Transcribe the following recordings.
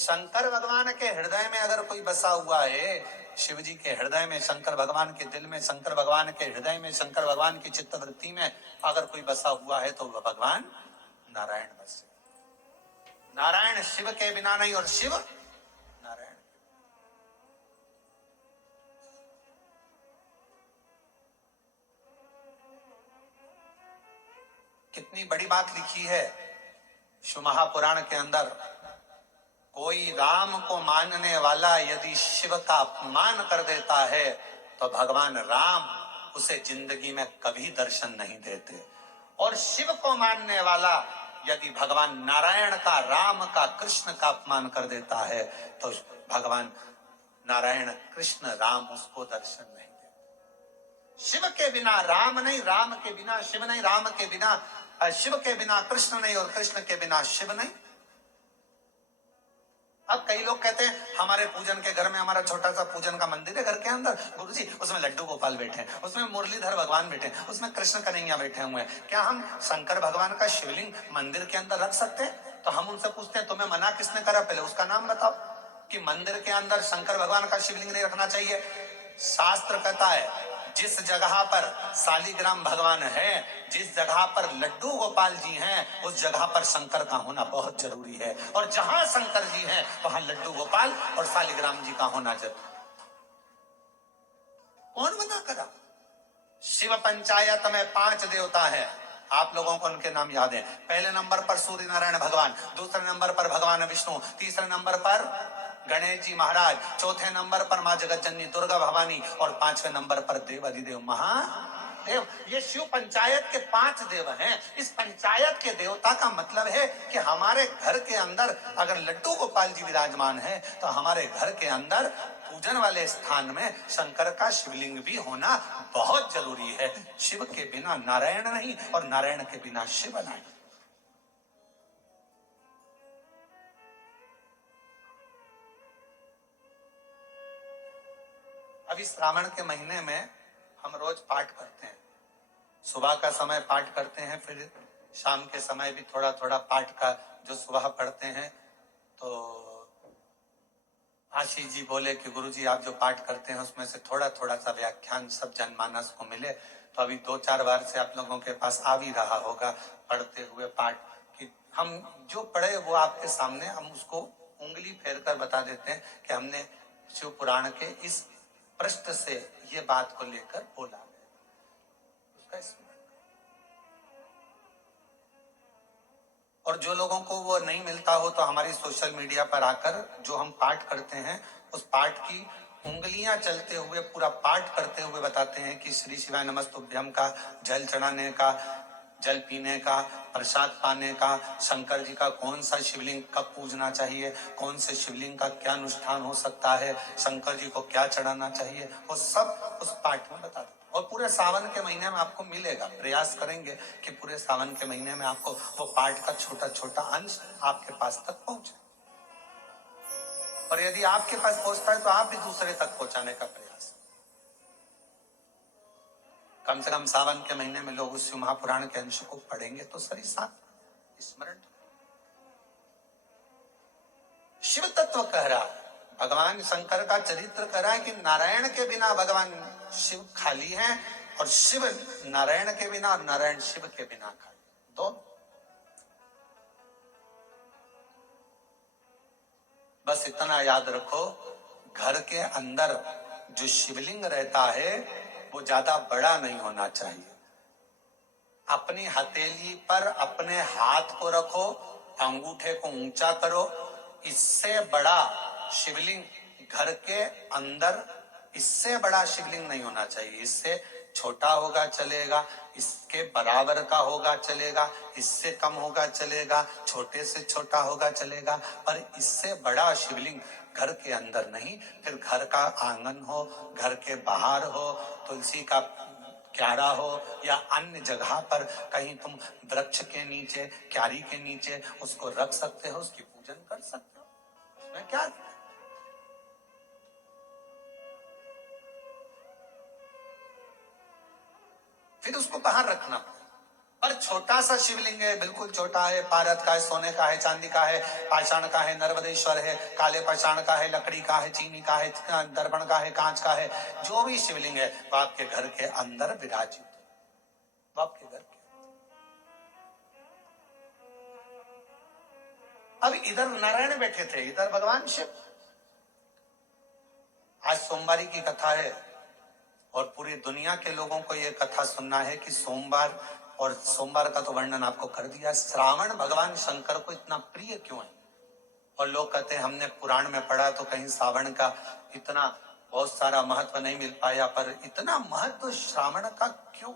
शंकर भगवान के हृदय में अगर कोई बसा हुआ है, शिव जी के हृदय में, शंकर भगवान के दिल में, शंकर भगवान के हृदय में, शंकर भगवान की चित्तवृत्ति में अगर कोई बसा हुआ है तो वह भगवान नारायण बसे। नारायण शिव के बिना नहीं और शिव नारायण। कितनी बड़ी बात लिखी है शिव महापुराण के अंदर। कोई राम को मानने वाला यदि शिव का अपमान कर देता है तो भगवान राम उसे जिंदगी में कभी दर्शन नहीं देते। और शिव को मानने वाला यदि भगवान नारायण का, राम का, कृष्ण का अपमान कर देता है तो भगवान नारायण, कृष्ण, राम उसको दर्शन नहीं देते। शिव के बिना राम नहीं, राम के बिना शिव नहीं, राम के बिना शिव के बिना कृष्ण नहीं और कृष्ण के बिना शिव नहीं। अब कई लोग कहते हैं हमारे पूजन के घर में, हमारा छोटा सा पूजन का मंदिर है घर के अंदर, गुरुजी उसमें लड्डू गोपाल बैठे हैं, उसमें मुरलीधर भगवान बैठे हैं, उसमें कृष्ण कन्हैया बैठे हुए हैं, क्या हम शंकर भगवान का शिवलिंग मंदिर के अंदर रख सकते हैं? तो हम उनसे पूछते हैं तुम्हें मना किसने करा, पहले उसका नाम बताओ कि मंदिर के अंदर शंकर भगवान का शिवलिंग नहीं रखना चाहिए। शास्त्र कहता है जिस जगह पर शालिग्राम भगवान है, जिस जगह पर लड्डू गोपाल जी हैं, उस जगह पर शंकर का होना बहुत जरूरी है। और जहां शंकर जी हैं वहां लड्डू गोपाल और शालिग्राम जी का होना जरूरी। कौन मना करा? शिव पंचायत में 5 देवता है, आप लोगों को उनके नाम याद है। पहले नंबर पर सूर्य नारायण भगवान, दूसरे नंबर पर भगवान विष्णु, तीसरे नंबर पर गणेश जी महाराज, चौथे नंबर पर मां जगत जननी दुर्गा भवानी और 5वें नंबर पर देव अधिदेव महादेव। ये शिव पंचायत के 5 देव हैं। इस पंचायत के देवता का मतलब है कि हमारे घर के अंदर अगर लड्डू गोपाल जी विराजमान है तो हमारे घर के अंदर पूजन वाले स्थान में शंकर का शिवलिंग भी होना बहुत जरूरी है। शिव के बिना नारायण नहीं और नारायण के बिना शिव नहीं। अभी श्रावण के महीने में हम रोज पाठ करते हैं, सुबह का समय पाठ करते हैं, फिर शाम के समय भी थोड़ा थोड़ा पाठ का जो सुबह पढ़ते हैं। तो आशीष जी बोले कि गुरुजी आप जो पाठ करते हैं उसमें से थोड़ा थोड़ा सा व्याख्यान सब जनमानस को मिले। तो अभी 2-4 बार से आप लोगों के पास आ भी रहा होगा पढ़ते हुए पाठ कि हम जो पढ़े वो आपके सामने हम उसको उंगली फेर कर बता देते हैं कि हमने शिव पुराण के इस पृष्ठ से ये बात को लेकर बोला है, उसका स्मरण। और जो लोगों को वो नहीं मिलता हो तो हमारी सोशल मीडिया पर आकर जो हम पाठ करते हैं उस पाठ की उंगलियां चलते हुए पूरा पाठ करते हुए बताते हैं कि श्री शिवाय नमस्तुभ्यम का जल चढ़ाने का, जल पीने का, प्रसाद पाने का, शंकर जी का कौन सा शिवलिंग कब पूजना चाहिए, कौन से शिवलिंग का क्या अनुष्ठान हो सकता है, शंकर जी को क्या चढ़ाना चाहिए, वो सब उस पाठ में बता देते। और पूरे सावन के महीने में आपको मिलेगा, प्रयास करेंगे कि पूरे सावन के महीने में आपको वो पाठ का छोटा छोटा अंश आपके पास तक पहुंचे। और यदि आपके पास पहुंचता है तो आप भी दूसरे तक पहुंचाने का प्रयास। कम से कम सावन के महीने में लोग उस महापुराण के अंश को पढ़ेंगे तो सही साथ स्मरण। शिव तत्व कह रहा है, भगवान शंकर का चरित्र कह रहा है कि नारायण के बिना भगवान शिव खाली हैं और शिव नारायण के बिना और नारायण शिव के बिना खाली। दो बस इतना याद रखो, घर के अंदर जो शिवलिंग रहता है वो ज्यादा बड़ा नहीं होना चाहिए। अपनी हथेली पर अपने हाथ को रखो, अंगूठे को ऊंचा करो। इससे बड़ा शिवलिंग घर के अंदर, इससे बड़ा शिवलिंग नहीं होना चाहिए। इससे छोटा होगा चलेगा, इसके बराबर का होगा चलेगा, इससे कम होगा चलेगा, छोटे से छोटा होगा चलेगा, पर इससे बड़ा शिवलिंग घर के अंदर नहीं। फिर घर का आंगन हो, घर के बाहर हो, तुलसी का क्यारा हो या अन्य जगह पर कहीं तुम वृक्ष के नीचे, क्यारी के नीचे उसको रख सकते हो, उसकी पूजन कर सकते हो, उसमें क्या। फिर उसको बाहर रखना पर छोटा सा शिवलिंग है, बिल्कुल छोटा है, पारद का है, सोने का है, चांदी का है, पाषाण का है, नर्मदेश्वर है, काले पाषाण का है, लकड़ी का है, चीनी का है, दर्पण का है, कांच का है, जो भी शिवलिंग है वो आपके घर के अंदर विराजित है, वो आपके घर के। अब इधर नारायण बैठे थे, इधर भगवान शिव। आज सोमवारी की कथा है और पूरी दुनिया के लोगों को यह कथा सुनना है कि सोमवार, और सोमवार का तो वर्णन आपको कर दिया, श्रावण भगवान शंकर को इतना प्रिय क्यों है। और लोग कहते हैं हमने पुराण में पढ़ा तो कहीं श्रावण का इतना बहुत सारा महत्व नहीं मिल पाया, पर इतना महत्व श्रावण का क्यों।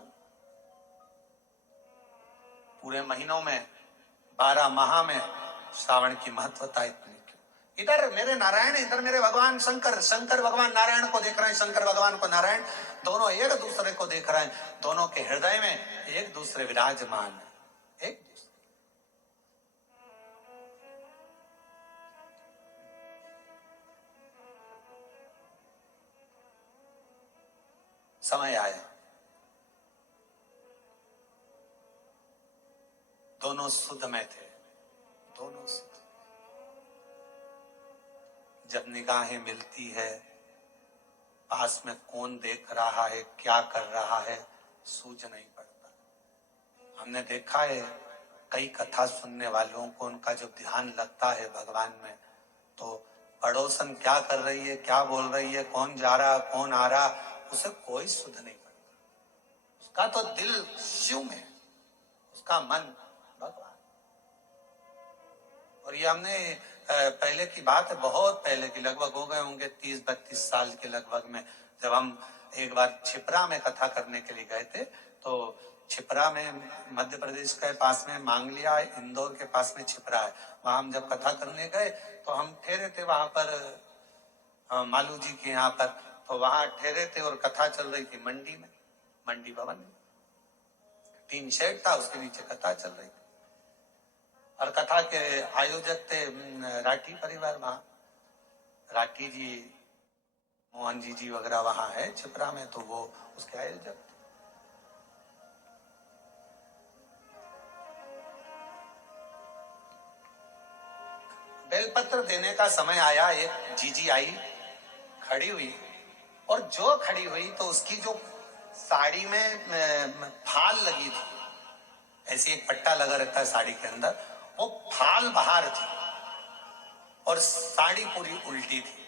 पूरे महीनों में 12 माह में श्रावण की महत्वता इतनी क्यों। इधर मेरे नारायण, इधर मेरे भगवान शंकर, शंकर भगवान नारायण को देख रहे हैं, शंकर भगवान को नारायण, दोनों एक दूसरे को देख रहे हैं, दोनों के हृदय में एक दूसरे विराजमान है, एक दूसरे। समय आया, दोनों सुध में थे, दोनों सुध। जब निगाहें मिलती है, पास में कौन देख रहा है, क्या कर रहा है, सूझ नहीं पड़ता। हमने देखा है कई कथा सुनने वालों को उनका जब ध्यान लगता है भगवान में, तो पड़ोसन क्या कर रही है, क्या बोल रही है, कौन जा रहा, कौन आ रहा, उसे कोई सुध नहीं पड़ता। उसका तो दिल शिव में, उसका मन भगवान। और ये हमने पहले की बात है, बहुत पहले की, लगभग हो गए होंगे 30-32 साल के लगभग में, जब हम एक बार छिपरा में कथा करने के लिए गए थे। तो छिपरा में मध्य प्रदेश के पास में मांगलिया है, इंदौर के पास में छिपरा है, वहां हम जब कथा करने गए तो हम ठहरे थे वहां पर मालू जी के यहाँ पर, तो वहां ठहरे थे और कथा चल रही थी मंडी में, मंडी भवन में 3 शेड था, उसके नीचे कथा चल रही थी। और कथा के आयोजक थे राठी परिवार, वहां राठी जी, मोहन जी वगैरह वहां है छिपरा में, तो वो उसके आयोजक थे। बेलपत्र देने का समय आया, एक जीजी आई, खड़ी हुई, और जो खड़ी हुई तो उसकी जो साड़ी में फाल लगी थी, ऐसी एक पट्टा लगा रहता है साड़ी के अंदर, वो फाल बाहर थी और साड़ी पूरी उल्टी थी।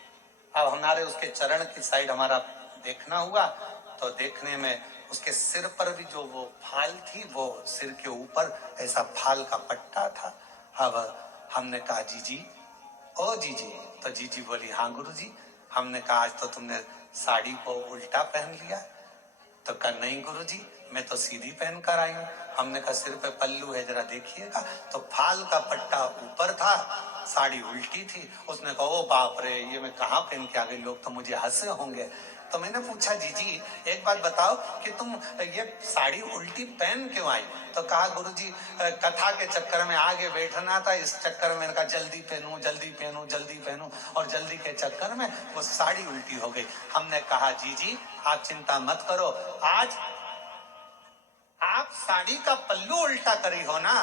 अब हमारे उसके चरण की साइड हमारा देखना हुआ, तो देखने में उसके सिर पर भी जो वो फाल थी, वो सिर के ऊपर ऐसा फाल का पट्टा था। अब हमने कहा जीजी, ओ जीजी, तो जीजी बोली हाँ गुरुजी। हमने कहा आज तो तुमने साड़ी को उल्टा पहन लिया। तो कहा नहीं गुरुजी, मैं तो सीधी पहन कर आई हूँ। हमने कहा सिर पे पल्लू है, जरा देखिएगा। तो फाल का पट्टा ऊपर था, साड़ी उल्टी थी। उसने कहा ओ बाप रे, ये मैं कहाँ पहन के आ गई, लोग तो मुझे हंसे होंगे। तो मैंने पूछा जीजी एक बात बताओ कि तुम ये साड़ी उल्टी पहन क्यों आई। तो कहा गुरुजी कथा के चक्कर में आगे बैठना था, इस चक्कर में मैंने कहा जल्दी पहनूं जल्दी पहनूं जल्दी पहनूं, और जल्दी के चक्कर में वो साड़ी उल्टी हो गई। हमने कहा जीजी आप चिंता मत करो, आज आप साड़ी का पल्लू उल्टा करी हो ना,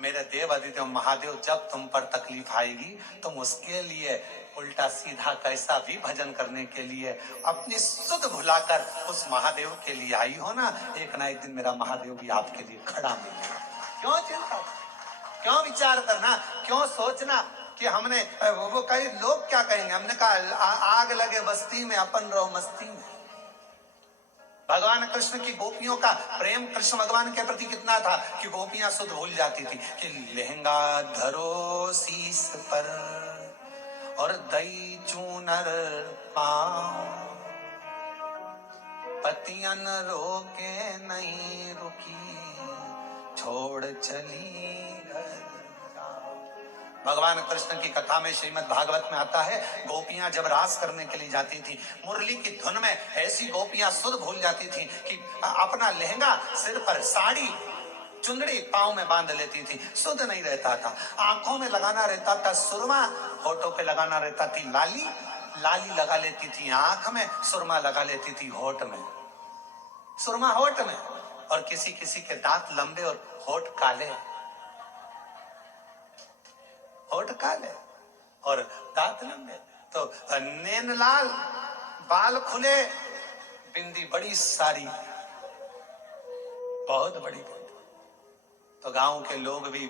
मेरे देव अधिदेव महादेव जब तुम पर तकलीफ आएगी तुम उसके लिए उल्टा सीधा कैसा भी भजन करने के लिए अपनी सुध भुलाकर उस महादेव के लिए आई हो ना, एक दिन मेरा महादेव भी आपके लिए खड़ा मिलेगा। क्यों चिंता, क्यों विचार करना, क्यों सोचना कि हमने वो कई लोग क्या कहेंगे। हमने कहा आग लगे बस्ती में, अपन रहो मस्ती में। भगवान कृष्ण की गोपियों का प्रेम कृष्ण भगवान के प्रति कितना था कि गोपियां सुध भूल जाती थी कि लहंगा धरो शीस पर और दई चूनर पाओ, पतियन रोके नहीं रुकी, छोड़ चली घर। भगवान कृष्ण की कथा में श्रीमद् भागवत में आता है, गोपियां जब रास करने के लिए जाती थी, मुरली की धुन में ऐसी गोपियां सुध भूल जाती थी कि अपना लहंगा सिर पर, साड़ी चुंदड़ी पांव में बांध लेती थी, सुध नहीं रहता था। आंखों में लगाना रहता था सुरमा, होठों पे लगाना रहता थी लाली, लाली लगा लेती थी आंख में, सुरमा लगा लेती थी होठ में, सुरमा होठ में। और किसी किसी के दांत लंबे और होठ काले, होठ काले और दांत लंबे, तो नैन लाल, बाल खुले, बिंदी बड़ी सारी, बहुत बड़ी बिंदी। तो गांव के लोग भी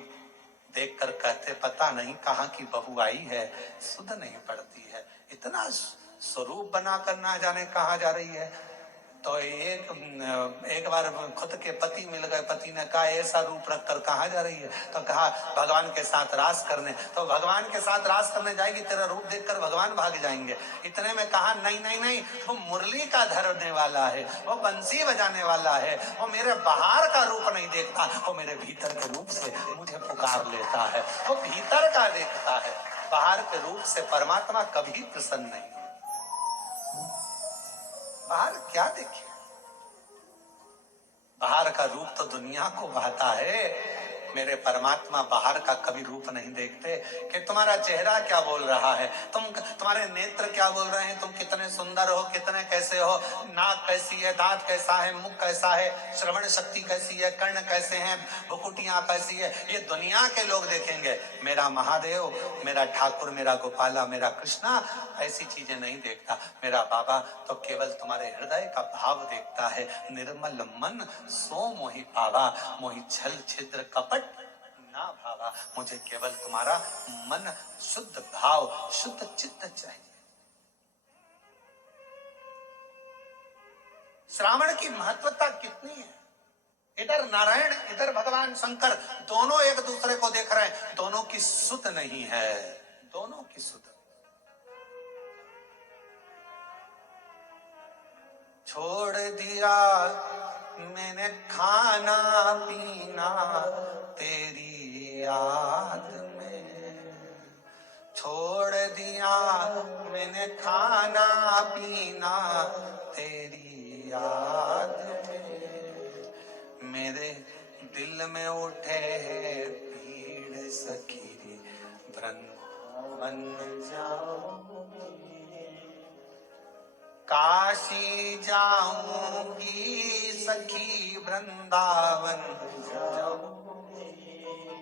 देखकर कहते पता नहीं कहां की बहू आई है, सुध नहीं पड़ती है, इतना स्वरूप बनाकर ना जाने कहां जा रही है। तो एक बार खुद के पति मिल गए, पति ने कहा ऐसा रूप रखकर कहाँ जा रही है, तो कहा भगवान के साथ रास करने। तो भगवान के साथ रास करने जाएगी, तेरा रूप देखकर भगवान भाग जाएंगे। इतने में कहा नहीं नहीं नहीं, वो मुरली का धरने वाला है, वो बंसी बजाने वाला है, वो मेरे बाहर का रूप नहीं देखता, वो मेरे भीतर के रूप से मुझे पुकार लेता है, वो भीतर का देखता है, बाहर के रूप से परमात्मा कभी प्रसन्न नहीं। बाहर क्या देखे, बाहर का रूप तो दुनिया को भाता है, मेरे परमात्मा बाहर का कभी रूप नहीं देखते कि तुम्हारा चेहरा क्या बोल रहा है, तुम्हारे नेत्र क्या बोल रहे हैं, तुम कितने सुंदर हो, कितने कैसे हो, नाक कैसी है, दांत कैसा है, मुख कैसा है, श्रवण शक्ति कैसी है, कर्ण कैसे हैं, भुकुटियां कैसी है, ये दुनिया के लोग देखेंगे। मेरा महादेव, मेरा ठाकुर, मेरा गोपाला, मेरा कृष्णा ऐसी चीजें नहीं देखता। मेरा बाबा तो केवल तुम्हारे हृदय का भाव देखता है। निर्मल मन सो मोहि पावा, मोहि छल छिद्र कपट ना भावा। मुझे केवल तुम्हारा मन शुद्ध भाव, शुद्ध चित्त चाहिए। श्रावण की महत्वता कितनी है, इधर नारायण, इधर भगवान शंकर, दोनों एक दूसरे को देख रहे हैं, दोनों की सुध नहीं है, दोनों की सुध। छोड़ दिया मैंने खाना पीना तेरी याद में, छोड़ दिया मैंने खाना पीना तेरी याद में, मेरे दिल में उठे पीड़ सखी वृंदावन जाऊंगी, काशी जाऊंगी सखी वृंदावन जाऊंगी।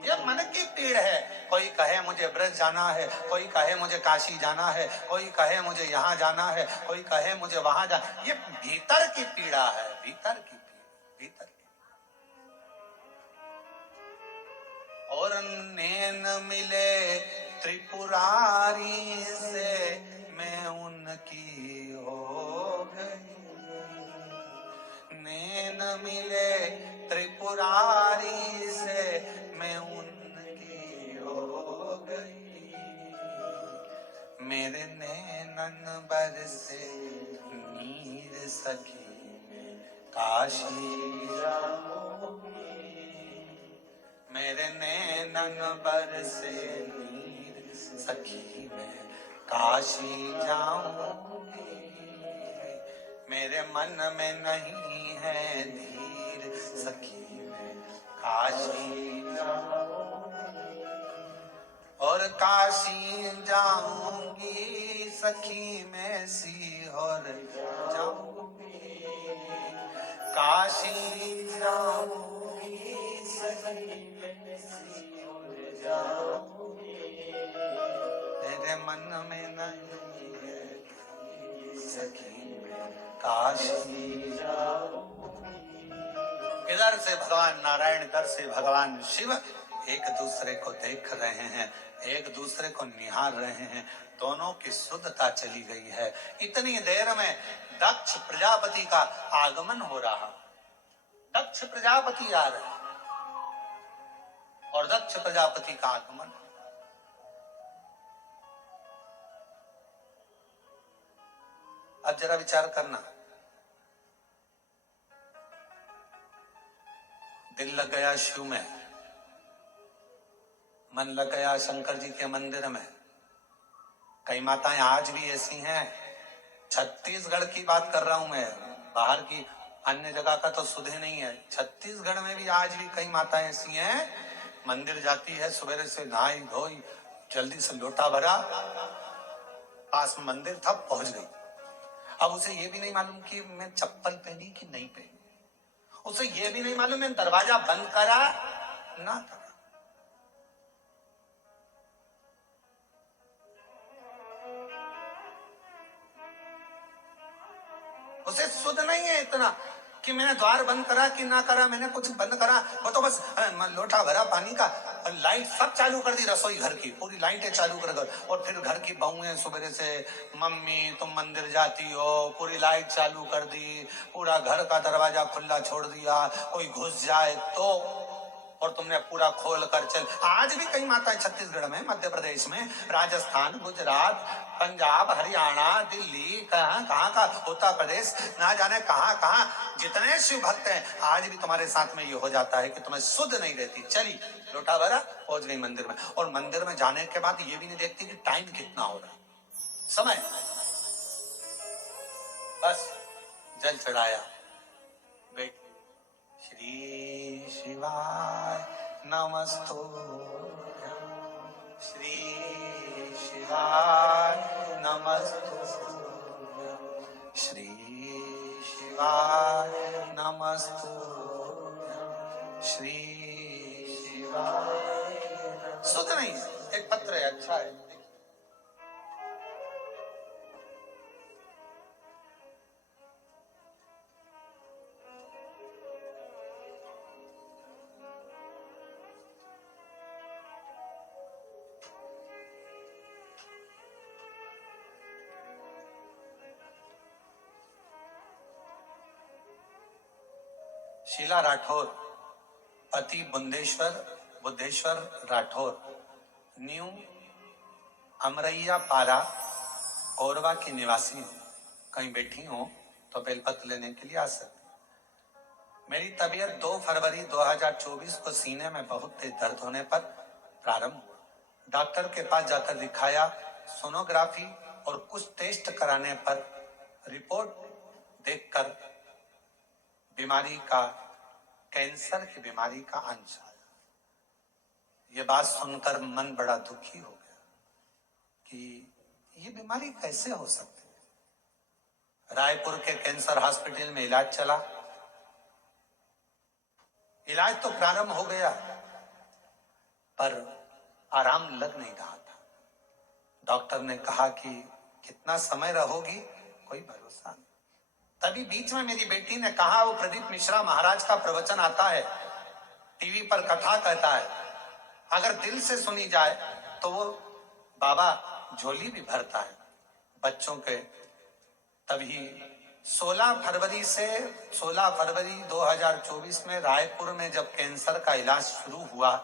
ये मन की पीड़ है, कोई कहे मुझे ब्रज जाना है, कोई कहे मुझे काशी जाना है, कोई कहे मुझे यहाँ जाना है, कोई कहे मुझे वहां जाना। ये भीतर की पीड़ा है, भीतर की पीड़ा, भीतर की। और नैन मिले त्रिपुरारी से मैं उनकी हो गई, नैन मिले त्रिपुरारी से मैं उनकी हो गई, मेरे नैनन बरसे नीर सखी में काशी जाऊंगी, मेरे नैनन बरसे नीर सखी में काशी जाऊंगी, मेरे मन में नहीं है धीर सखी में काशी जाऊंगी, और काशी जाऊंगी सखी में सीहोर जाऊंगी, काशी जाऊंगी सखी में सीहोर जाऊंगी, तेरे मन में नहीं है सखी में काशी जाऊंगी। इधर से भगवान नारायण, इधर से भगवान शिव एक दूसरे को देख रहे हैं, एक दूसरे को निहार रहे हैं, दोनों की शुद्धता चली गई है। इतनी देर में दक्ष प्रजापति का आगमन हो रहा, दक्ष प्रजापति आ रहे और दक्ष प्रजापति का आगमन। अब जरा विचार करना, दिल लग गया शिव में, मन लग गया शंकर जी के मंदिर में। कई माताएं आज भी ऐसी हैं, छत्तीसगढ़ की बात कर रहा हूं मैं, बाहर की अन्य जगह का तो सुधे नहीं है। छत्तीसगढ़ में भी आज भी कई माताएं ऐसी हैं, मंदिर जाती है, सवेरे से नहाई धोई, जल्दी से लोटा भरा, पास में मंदिर था, पहुंच गई। अब उसे ये भी नहीं मालूम कि मैं चप्पल पहनी कि नहीं पहनी, उसे ये भी नहीं मालूम मैं दरवाजा बंद करा ना करा। उसे सुध नहीं है इतना कि मैंने द्वार बंद करा कि ना करा, मैंने कुछ बंद करा, वो तो बस लोटा भरा पानी का, लाइट सब चालू कर दी, रसोई घर की पूरी लाइटें चालू कर कर, और फिर घर की बहुएं सुबह से, मम्मी तुम मंदिर जाती हो, पूरी लाइट चालू कर दी, पूरा घर का दरवाजा खुला छोड़ दिया, कोई घुस जाए तो, और तुमने पूरा खोल कर चल। आज भी कई माताएं छत्तीसगढ़ में, मध्य प्रदेश में, राजस्थान, गुजरात, पंजाब, हरियाणा, दिल्ली, कहां कहां का, उत्तर प्रदेश, ना जाने कहां कहां जितने शिव भक्त हैं, आज भी तुम्हारे साथ में ये हो जाता है कि तुम्हें सुध नहीं रहती। चली लोटा भरा, पहुंच गई मंदिर में, और मंदिर में जाने के बाद ये भी नहीं देखती कि टाइम कितना हो रहा, समय, बस जल चढ़ाया, बैठ, श्री शिवाय नमस्तुभ्यं, श्री शिवाय नमस्तुभ्यं, श्री शिवाय नमस्तुभ्यं, श्री शिवाय। सुध नहीं, एक पत्र है, अच्छा है। शीला राठौर, पति बुद्धेश्वर राठौर, न्यू अमरैया पारा, कोरबा की निवासी हूँ। कहीं बैठी हो तो बेलपत्र लेने के लिए आ सकते। मेरी तबीयत 2 फरवरी 2024 को सीने में बहुत तेज दर्द होने पर प्रारंभ हुआ। डॉक्टर के पास जाकर दिखाया, सोनोग्राफी और कुछ टेस्ट कराने पर रिपोर्ट देखकर बीमारी का, कैंसर की बीमारी का अंश आया। ये बात सुनकर मन बड़ा दुखी हो गया कि ये बीमारी कैसे हो सकती है। रायपुर के कैंसर हॉस्पिटल में इलाज चला, इलाज तो प्रारंभ हो गया पर आराम लग नहीं रहा था। डॉक्टर ने कहा कि कितना समय रहोगी, कोई भरोसा नहीं। तभी बीच में मेरी बेटी ने कहा, वो प्रदीप मिश्रा महाराज का प्रवचन आता है, टीवी पर कथा कहता है, अगर दिल से सुनी जाए तो वो बाबा झोली भी भरता है बच्चों के। तभी 16 फरवरी 2024 में रायपुर में जब कैंसर का इलाज शुरू हुआ,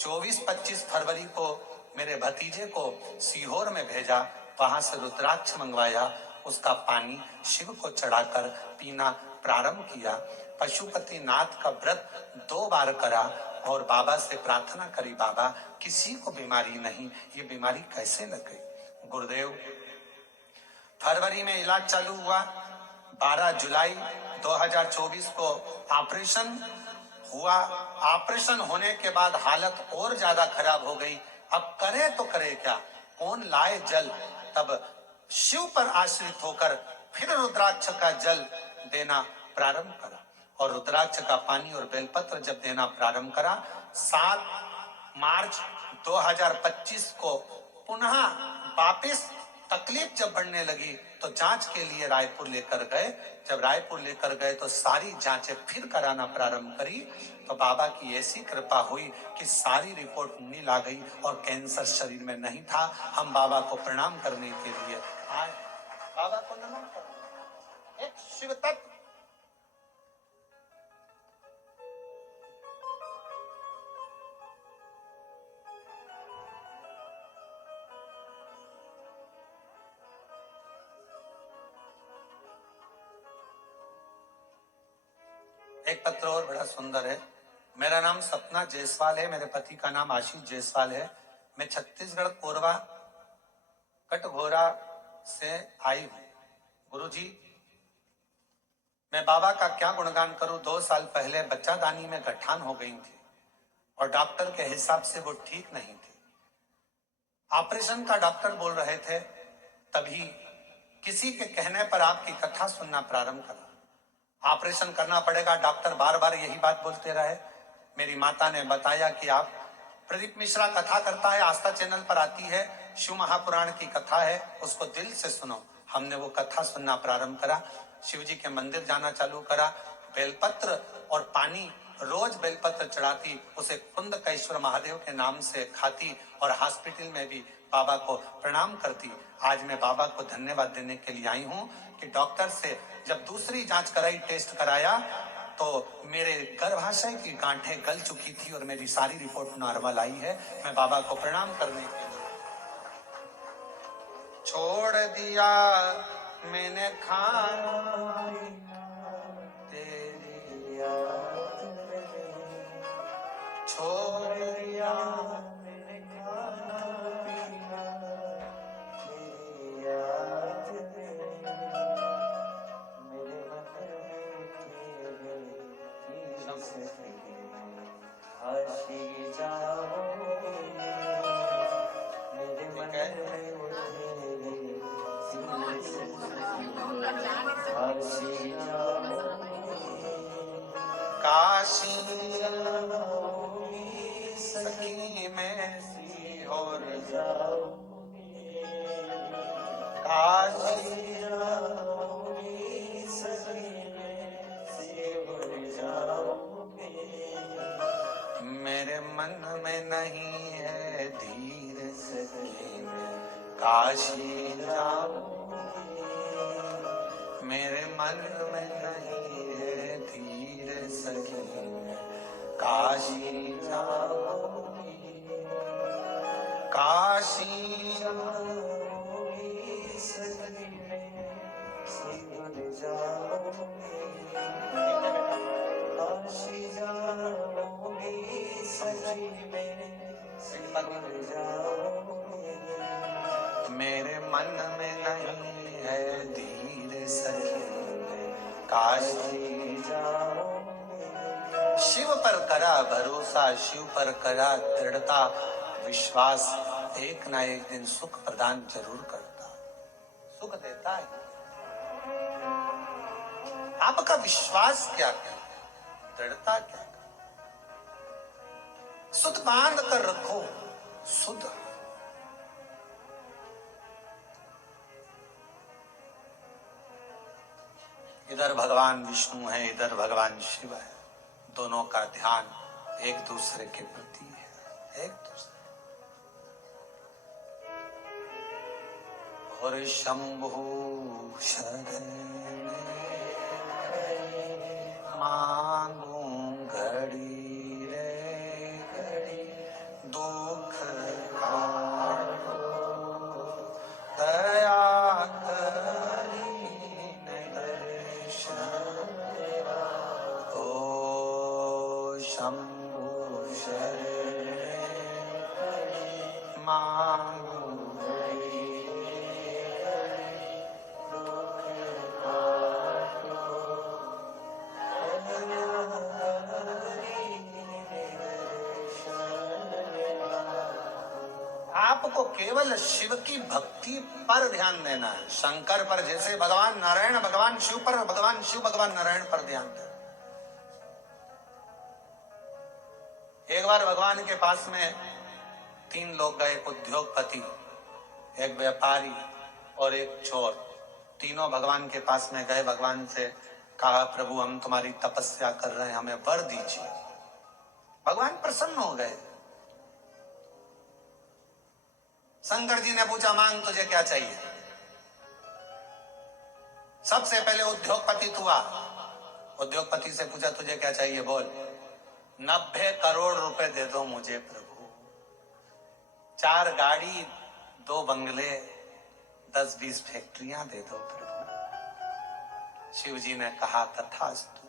24-25 फरवरी को मेरे भतीजे को सीहोर में भेजा, वहां से रुद्राक्ष मंगवाया, उसका पानी शिव को चढ़ाकर पीना प्रारंभ किया। पशुपति नाथ का व्रत 2 बार करा और बाबा से प्रार्थना करी, बाबा किसी को बीमारी नहीं, ये बीमारी कैसे लग गई। गुरुदेव, फरवरी में इलाज चालू हुआ, 12 जुलाई 2024 को ऑपरेशन हुआ। ऑपरेशन होने के बाद हालत और ज्यादा खराब हो गई। अब करे तो करे क्या, कौन लाए जल। तब शिव पर आश्रित होकर फिर रुद्राक्ष का जल देना प्रारंभ करा, और रुद्राक्ष का पानी और बेलपत्र जब देना प्रारंभ करा, 7 मार्च 2025 को पुनः वापस तकलीफ जब बढ़ने लगी तो जांच के लिए रायपुर लेकर गए। जब रायपुर लेकर गए तो सारी जांचें फिर कराना प्रारंभ करी, तो बाबा की ऐसी कृपा हुई कि सारी रिपोर्ट नील आ गई और कैंसर शरीर में नहीं था। हम बाबा को प्रणाम करने के लिए आए, बाबा को नमन करो। एक शिव तत्व, एक पत्र और बड़ा सुंदर है। मेरा नाम सपना जायसवाल है, मेरे पति का नाम आशीष जायसवाल है। मैं छत्तीसगढ़ कोरबा कटघोरा से आई हूँ। गुरुजी, मैं बाबा का क्या गुणगान करूं। 2 साल पहले बच्चादानी में गठान हो गई थी और डॉक्टर के हिसाब से वो ठीक नहीं थी। ऑपरेशन का डॉक्टर बोल रहे थे, तभी किसी के कहने पर आपकी कथा सुनना प्रारंभ करा। ऑपरेशन करना पड़ेगा, डॉक्टर बार बार यही बात बोलते रहे। मेरी माता ने बताया कि आप प्रदीप मिश्रा कथा करता है, आस्था चैनल पर आती है, शिव महापुराण की कथा है, उसको दिल से सुनो। हमने वो कथा सुनना प्रारंभ करा, शिव जी के मंदिर जाना चालू करा, बेलपत्र और पानी रोज बेलपत्र चढ़ाती, उसे कुंदकेश्वर महादेव के नाम से खाती और हॉस्पिटल में भी बाबा को प्रणाम करती। आज मैं बाबा को धन्यवाद देने के लिए आई हूँ कि डॉक्टर से जब दूसरी जांच कराई, टेस्ट कराया, तो मेरे गर्भाशय की गांठें गल चुकी थी और मेरी सारी रिपोर्ट नॉर्मल आई है। मैं बाबा को प्रणाम करने के लिए छोड़ दिया मैंने खाना तेरी याद में, छोड़ दिया मैंने खाना पीना तेरी याद में, मेरे मन में तेरे हंसी जाओगे, मेरे मन में हंसी जाओगे, काशी सखी में सी और जाओगे, काशी सखी में सी और जाओगे, मेरे मन में नहीं है धीर सखी में काशी जाओगे, मेरे मन में नहीं है धीर सखी में काशी जाओगे, काशी जाओगे सखी में सिमर जाओगे, काशी जाओगे सखी में सिमर जाओगे, मेरे मन में नहीं है धीर सखी में काशी जाओगे, शिव पर करा भरोसा, शिव पर करा दृढ़ता, विश्वास एक ना एक दिन सुख प्रदान जरूर करता, सुख देता है। आपका विश्वास क्या क्या, दृढ़ता क्या, सुध बांध कर रखो, सुध। इधर भगवान विष्णु है, इधर भगवान शिव है, दोनों का ध्यान एक दूसरे के प्रति है, एक दूसरे। और शंभु शरण मांगू घड़ी रे घड़ी, दुख काटो दया करी दर्शन, ओ शंभु शरण मांगू आपको केवल शिव की भक्ति पर ध्यान देना है, शंकर पर जैसे भगवान नारायण भगवान शिव पर, भगवान शिव भगवान नारायण पर ध्यान देना। एक बार भगवान के पास में 3 लोग गए, एक उद्योगपति, एक व्यापारी और एक चोर। तीनों भगवान के पास में गए, भगवान से कहा प्रभु हम तुम्हारी तपस्या कर रहे हैं, हमें वर दीजिए। भगवान प्रसन्न हो गए। शंकर जी ने पूछा मांग तुझे क्या चाहिए। सबसे पहले उद्योगपति हुआ, उद्योगपति से पूछा तुझे क्या चाहिए, बोल। 90 करोड़ रुपए दे दो मुझे प्रभु, 4 गाड़ी, 2 बंगले, 10-20 फैक्ट्रियां दे दो प्रभु। शिव जी ने कहा तथास्तु,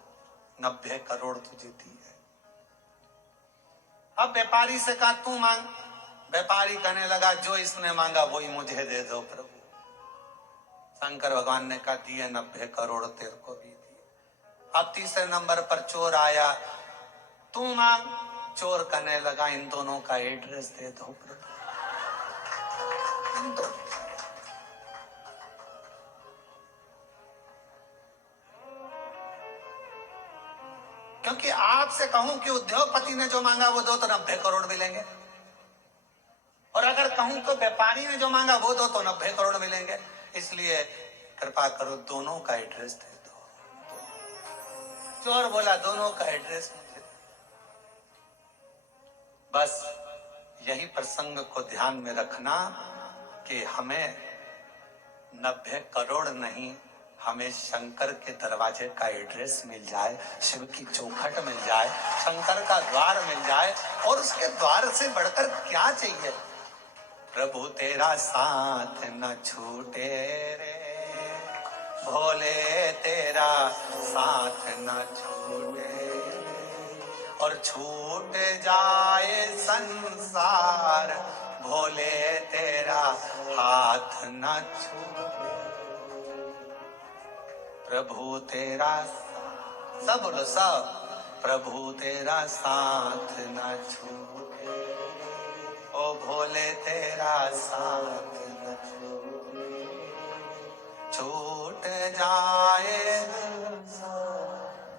90 करोड़ तुझे दी है। अब व्यापारी से कहा तू मांग। व्यापारी कहने लगा जो इसने मांगा वही मुझे दे दो प्रभु। शंकर भगवान ने कहा दिए 90 करोड़ तेरे को भी दिए। अब तीसरे नंबर पर चोर आया, तू मांग। चोर कहने लगा इन दोनों का एड्रेस दे दो प्रभु। क्योंकि आपसे कहूं कि उद्योगपति ने जो मांगा वो दो तो 90 करोड़ मिलेंगे, और अगर कहूं तो व्यापारी ने जो मांगा वो दो तो 90 करोड़ मिलेंगे। इसलिए कृपा करो दोनों का एड्रेस दे दो। चोर बोला दोनों का एड्रेस मुझे। बस यही प्रसंग को ध्यान में रखना कि हमें 90 करोड़ नहीं, हमें शंकर के दरवाजे का एड्रेस मिल जाए, शिव की चौखट मिल जाए, शंकर का द्वार मिल जाए, और उसके द्वार से बढ़कर क्या चाहिए। प्रभु तेरा साथ न छूटे रे भोले, तेरा साथ न छूटे, और छूट जाए संसार भोले, तेरा हाथ न छूटे। प्रभु तेरा, सब बोलो सब, प्रभु तेरा साथ न छूटे, ओ भोले तेरा साथ न छूटे, छूट जाए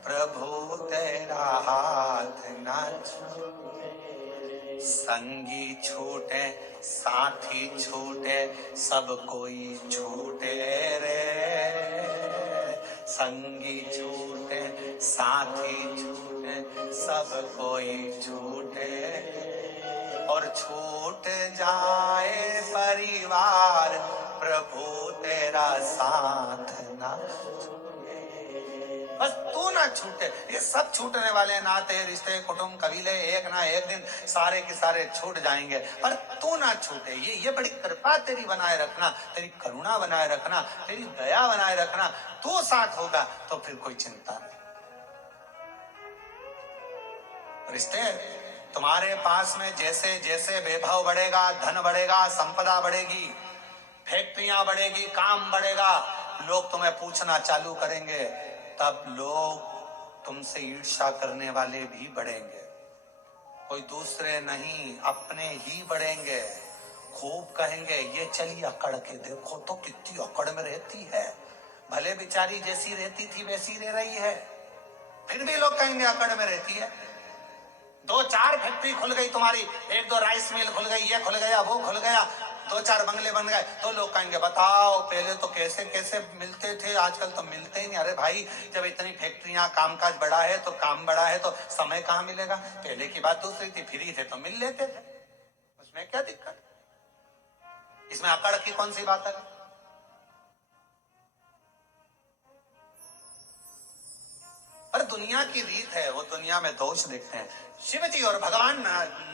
प्रभु तेरा हाथ न छूटे, संगी छूटे साथी छूटे सब कोई छूटे रे, संगी छूटे साथी छूटे सब कोई छूटे, और छूट जाए परिवार प्रभु तेरा साथ ना छूटे। बस तू ना छूटे। ये सब छूटने वाले नाते रिश्ते कुटुंब कबीले एक ना एक दिन सारे के सारे छूट जाएंगे, पर तू ना छूटे। ये बड़ी कृपा तेरी बनाए रखना, तेरी करुणा बनाए रखना, तेरी दया बनाए रखना। तू साथ होगा तो फिर कोई चिंता नहीं। रिश्ते तुम्हारे पास में जैसे जैसे वैभव बढ़ेगा, धन बढ़ेगा, संपदा बढ़ेगी, फैक्ट्रियां बढ़ेगी, काम बढ़ेगा, लोग तुम्हें पूछना चालू करेंगे, तब लोग तुमसे ईर्ष्या करने वाले भी बढ़ेंगे। कोई दूसरे नहीं, अपने ही बढ़ेंगे। खूब कहेंगे ये चली अकड़ के देखो तो कितनी अकड़ में रहती है, भले बेचारी जैसी रहती थी वैसी रह रही है, फिर भी लोग कहेंगे अकड़ में रहती है। 2-4 फैक्ट्री खुल गई तुम्हारी, 1-2 राइस मिल खुल गई, ये खुल गया वो खुल गया, 2-4 बंगले बन गए, तो लोग कहेंगे बताओ पहले तो कैसे कैसे मिलते थे, आजकल तो मिलते ही नहीं। अरे भाई जब इतनी फैक्ट्रियां, कामकाज बढ़ा है तो काम बढ़ा है तो समय कहाँ मिलेगा। पहले की बात दूसरी थी, फ्री थे तो मिल लेते थे, उसमें क्या दिक्कत, इसमें अकड़ की कौन सी बात है। पर दुनिया की रीत है, वो दुनिया में दोष देखते हैं। शिव जी और भगवान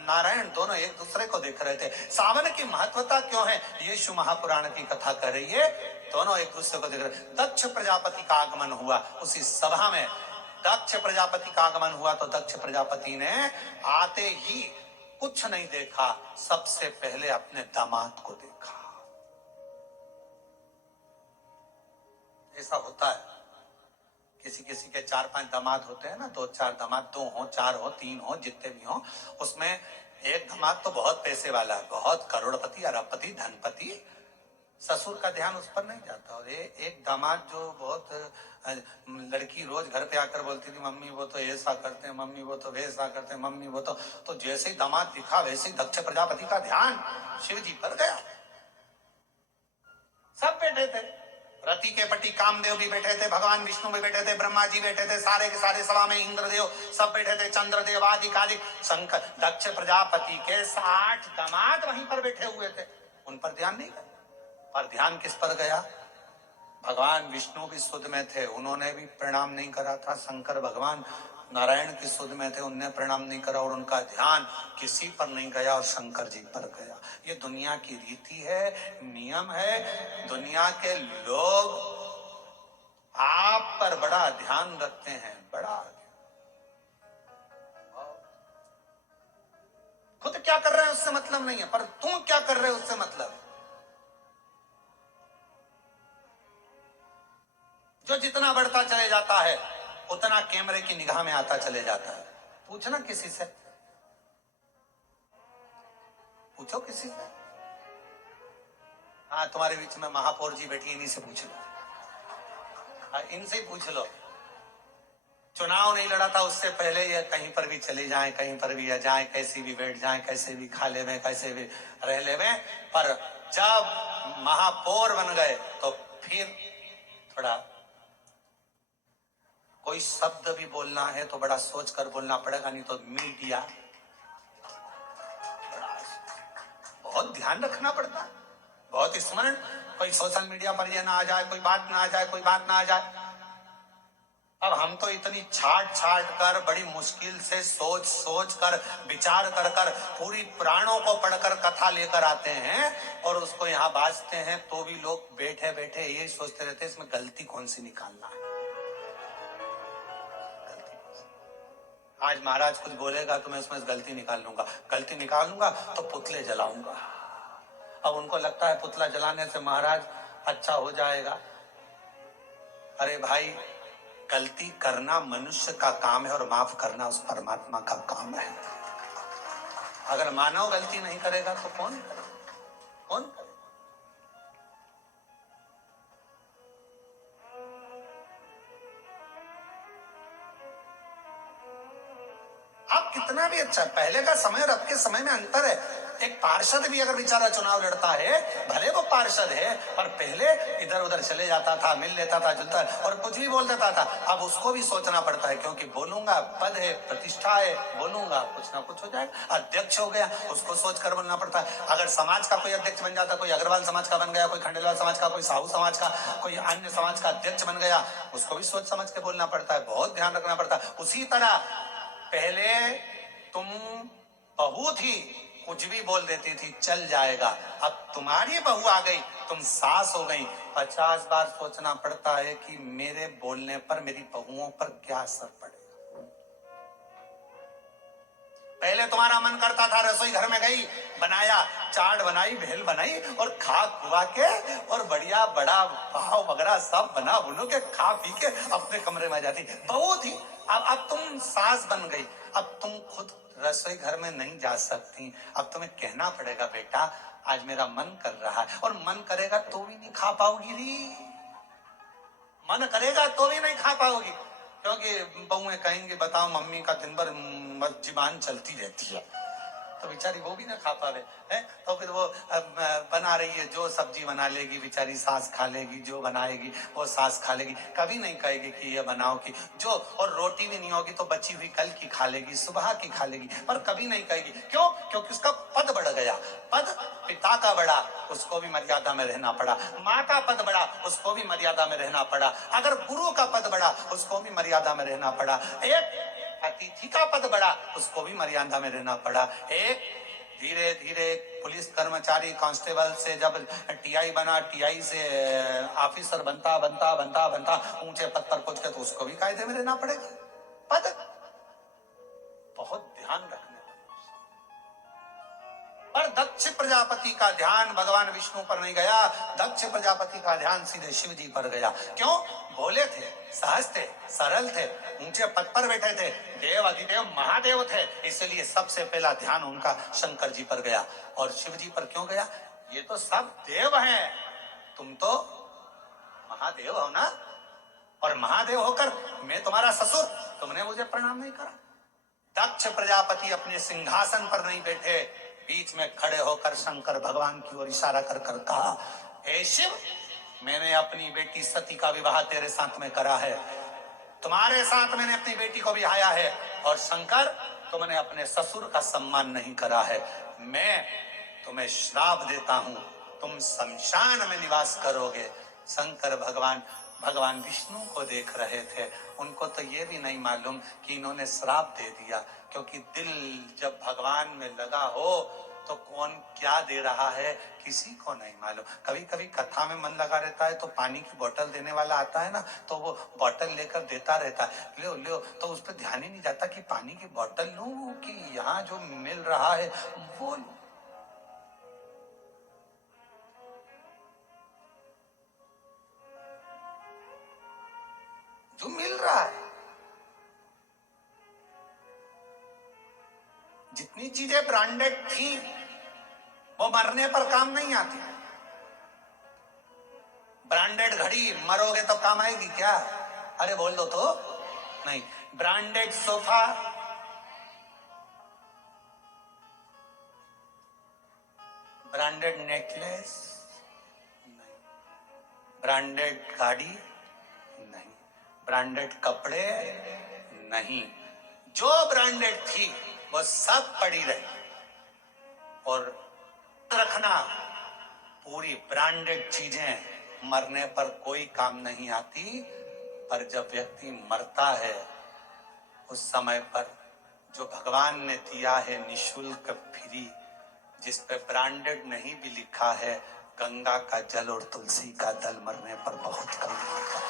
नारायण दोनों एक दूसरे को देख रहे थे। सावन की महत्वता क्यों है, यीशु महापुराण की कथा कर रही है। दोनों एक दूसरे को देख रहे। दक्ष प्रजापति का आगमन हुआ उसी सभा में, दक्ष प्रजापति का आगमन हुआ तो दक्ष प्रजापति ने आते ही कुछ नहीं देखा, सबसे पहले अपने दामाद को देखा। ऐसा होता है, किसी किसी के 4-5 दामाद होते हैं ना, 2-4 दामाद, 2 हो 4 हो 3 हो जितने भी हो, उसमें एक दामाद तो बहुत पैसे वाला है, बहुत करोड़पति, अरबपति, धनपति, ससुर का ध्यान उस पर नहीं जाता। और एक दामाद जो बहुत, लड़की रोज घर पे आकर बोलती थी मम्मी वो तो ऐसा करते हैं, मम्मी वो तो वैसा करते हैं, मम्मी वो तो जैसे ही दामाद दिखा वैसे ही दक्ष प्रजापति का ध्यान शिव जी पर गया। सब बैठे थे, रति के पति कामदेव भी बैठे थे, भगवान विष्णु भी बैठे थे, ब्रह्मा जी बैठे थे, सारे के सारे सभा में इंद्रदेव सब बैठे थे, चंद्रदेव आदि शंकर, दक्ष प्रजापति के 60 दामाद वहीं पर बैठे हुए थे। उन पर ध्यान नहीं गया, पर ध्यान किस पर गया, भगवान विष्णु भी सुध में थे, उन्होंने भी प्रणाम नहीं करा था। शंकर भगवान नारायण की सुध में थे, उनने प्रणाम नहीं करा, और उनका ध्यान किसी पर नहीं गया और शंकर जी पर गया। ये दुनिया की रीति है, नियम है। दुनिया के लोग आप पर बड़ा ध्यान रखते हैं, बड़ा। खुद क्या कर रहे हैं उससे मतलब नहीं है, पर तुम क्या कर रहे हो उससे मतलब है। जो जितना बढ़ता चले जाता है उतना कैमरे की निगाह में आता चले जाता है। पूछना किसी से, पूछो किसी से। हाँ, तुम्हारे बीच में महापौर जी बैठी, इन्हीं से पूछ लो, हाँ, इनसे ही पूछ लो। चुनाव नहीं लड़ा था उससे पहले ये कहीं पर भी चले जाएं, कहीं पर भी जाएं, कैसी भी बैठ जाएं, कैसे भी खा ले में, कैसे भी रह ले में, पर जब महापौर बन गए तो फिर थोड़ा कोई शब्द भी बोलना है तो बड़ा सोच कर बोलना पड़ेगा, नहीं तो मीडिया बहुत ध्यान रखना पड़ता है, बहुत स्मरण, कोई सोशल मीडिया पर ये ना आ जाए, कोई बात ना आ जाए, कोई बात ना आ जाए। अब हम तो इतनी छाट छाट कर, बड़ी मुश्किल से सोच सोच कर, विचार कर कर, पूरी प्राणों को पढ़कर कथा लेकर आते हैं और उसको यहाँ बाजते हैं, तो भी लोग बैठे बैठे यही सोचते रहते हैं इसमें गलती कौन सी निकालना है। आज महाराज कुछ बोलेगा तो मैं उसमें गलती निकाल लूंगा, गलती निकाल लूंगा तो पुतले जलाऊंगा। अब उनको लगता है पुतला जलाने से महाराज अच्छा हो जाएगा। अरे भाई, गलती करना मनुष्य का काम है और माफ करना उस परमात्मा का काम है। अगर मानव गलती नहीं करेगा तो कौन करेगा? कौन करेगा? आप कितना भी अच्छा, पहले का समय और अब के समय में अंतर है। एक पार्षद भी अगर बेचारा चुनाव लड़ता है, भले वो पार्षद है, पर पहले इधर उधर चले जाता था, मिल लेता था, जुलता और कुछ भी बोल देता था। अब उसको भी सोचना पड़ता है, क्योंकि बोलूंगा पद है, प्रतिष्ठा है, बोलूंगा कुछ ना कुछ हो जाएगा। अध्यक्ष हो गया, उसको सोच कर बोलना पड़ता है। अगर समाज का कोई अध्यक्ष बन जाता, कोई अग्रवाल समाज का बन गया, कोई खंडेलवाल समाज का, कोई साहू समाज का, कोई अन्य समाज का अध्यक्ष बन गया, उसको भी सोच समझ के बोलना पड़ता है, बहुत ध्यान रखना पड़ता है। उसी तरह पहले तुम बहू थी, कुछ भी बोल देती थी चल जाएगा, अब तुम्हारी बहू आ गई, तुम सास हो गई, 50 बार सोचना पड़ता है कि मेरे बोलने पर मेरी बहुओं पर क्या असर पड़ेगा। पहले तुम्हारा मन करता था, रसोई घर में गई, बनाया, चाट बनाई, भेल बनाई और खा खुआ के और बढ़िया बड़ा पाव वगैरह सब बना बुनो के खा पी के अपने कमरे में जाती, बहू थी। अब तुम सास बन गई, अब तुम खुद रसोई घर में नहीं जा सकती, अब तुम्हें कहना पड़ेगा बेटा आज मेरा मन कर रहा है, और मन करेगा तो भी नहीं खा पाओगी री, मन करेगा तो भी नहीं खा पाओगी, क्योंकि बहुएं कहेंगे बताओ मम्मी का दिन भर जुबान चलती रहती है, तो बेचारी वो भी ना खा पावे है, तो फिर वो बना रही है, जो सब्जी बना लेगी बेचारी सास खा लेगी, जो बनाएगी वो सास खा लेगी, कभी नहीं कहेगी कि ये बनाओ कि जो, और रोटी भी नहीं होगी तो बची हुई कल की खा लेगी, सुबह की खा लेगी, पर कभी नहीं कहेगी। क्यों? क्योंकि उसका पद बढ़ गया। पद पिता का बढ़ा, उसको भी मर्यादा में रहना पड़ा, माँ का पद बढ़ा, उसको भी मर्यादा में रहना पड़ा, अगर गुरु का पद बढ़ा उसको भी मर्यादा में रहना पड़ा, एक अतिथि का पद बढ़ा उसको भी मर्यादा में रहना पड़ा, एक धीरे धीरे पुलिस कर्मचारी कांस्टेबल से जब टीआई बना, टीआई से ऑफिसर बनता बनता बनता बनता ऊंचे पद पर पहुंच गया, तो उसको भी कायदे में रहना पड़ेगा। पद बहुत ध्यान रखने, पर दक्ष प्रजापति का ध्यान भगवान विष्णु पर नहीं गया, दक्ष प्रजापति का ध्यान सीधे शिव जी पर गया। क्यों? भोले थे, सहज थे, सरल थे, ऊंचे पद पर बैठे थे, देव अधिदेव महादेव थे, इसलिए सबसे पहला ध्यान उनका शंकर जी पर गया। और शिव जी पर क्यों गया? ये तो सब देव हैं, तुम तो महादेव हो ना, और महादेव होकर मैं तुम्हारा ससुर, तुमने मुझे प्रणाम नहीं करा। दक्ष प्रजापति अपने सिंहासन पर नहीं बैठे, बीच में खड़े होकर शंकर भगवान की ओर इशारा कर कर कहा, हे शिव, मैंने अपनी बेटी सती का विवाह तेरे साथ में करा है, तुम्हारे साथ मैंने अपनी बेटी को ब्याया है, और शंकर तुमने अपने ससुर का सम्मान नहीं करा है, मैं तुम्हें श्राप देता हूं, तुम शमशान में निवास करोगे। शंकर भगवान भगवान विष्णु को देख रहे थे, उनको तो ये भी नहीं मालूम कि इन्होंने श्राप दे दिया, क्योंकि दिल जब भगवान में लगा हो तो कौन क्या दे रहा है किसी को नहीं मालूम। कभी कभी कथा में मन लगा रहता है तो पानी की बोतल देने वाला आता है ना, तो वो बोतल लेकर देता रहता है, लो लो, तो उस पर ध्यान ही नहीं जाता कि पानी की बोतल लूं कि यहाँ जो मिल रहा है वो लूं। जो मिल रहा है, जितनी चीजें ब्रांडेड थी वो मरने पर काम नहीं आती। ब्रांडेड घड़ी मरोगे तो काम आएगी क्या? अरे बोल दो तो नहीं। ब्रांडेड सोफा, ब्रांडेड नेकलेस नहीं, ब्रांडेड गाड़ी नहीं, ब्रांडेड कपड़े नहीं, जो ब्रांडेड थी वो सब पड़ी रही। और रखना, पूरी ब्रांडेड चीजें मरने पर कोई काम नहीं आती, पर जब व्यक्ति मरता है उस समय पर जो भगवान ने दिया है निशुल्क फ्री, जिस पे ब्रांडेड नहीं भी लिखा है, गंगा का जल और तुलसी का दल मरने पर बहुत कम मिलता है।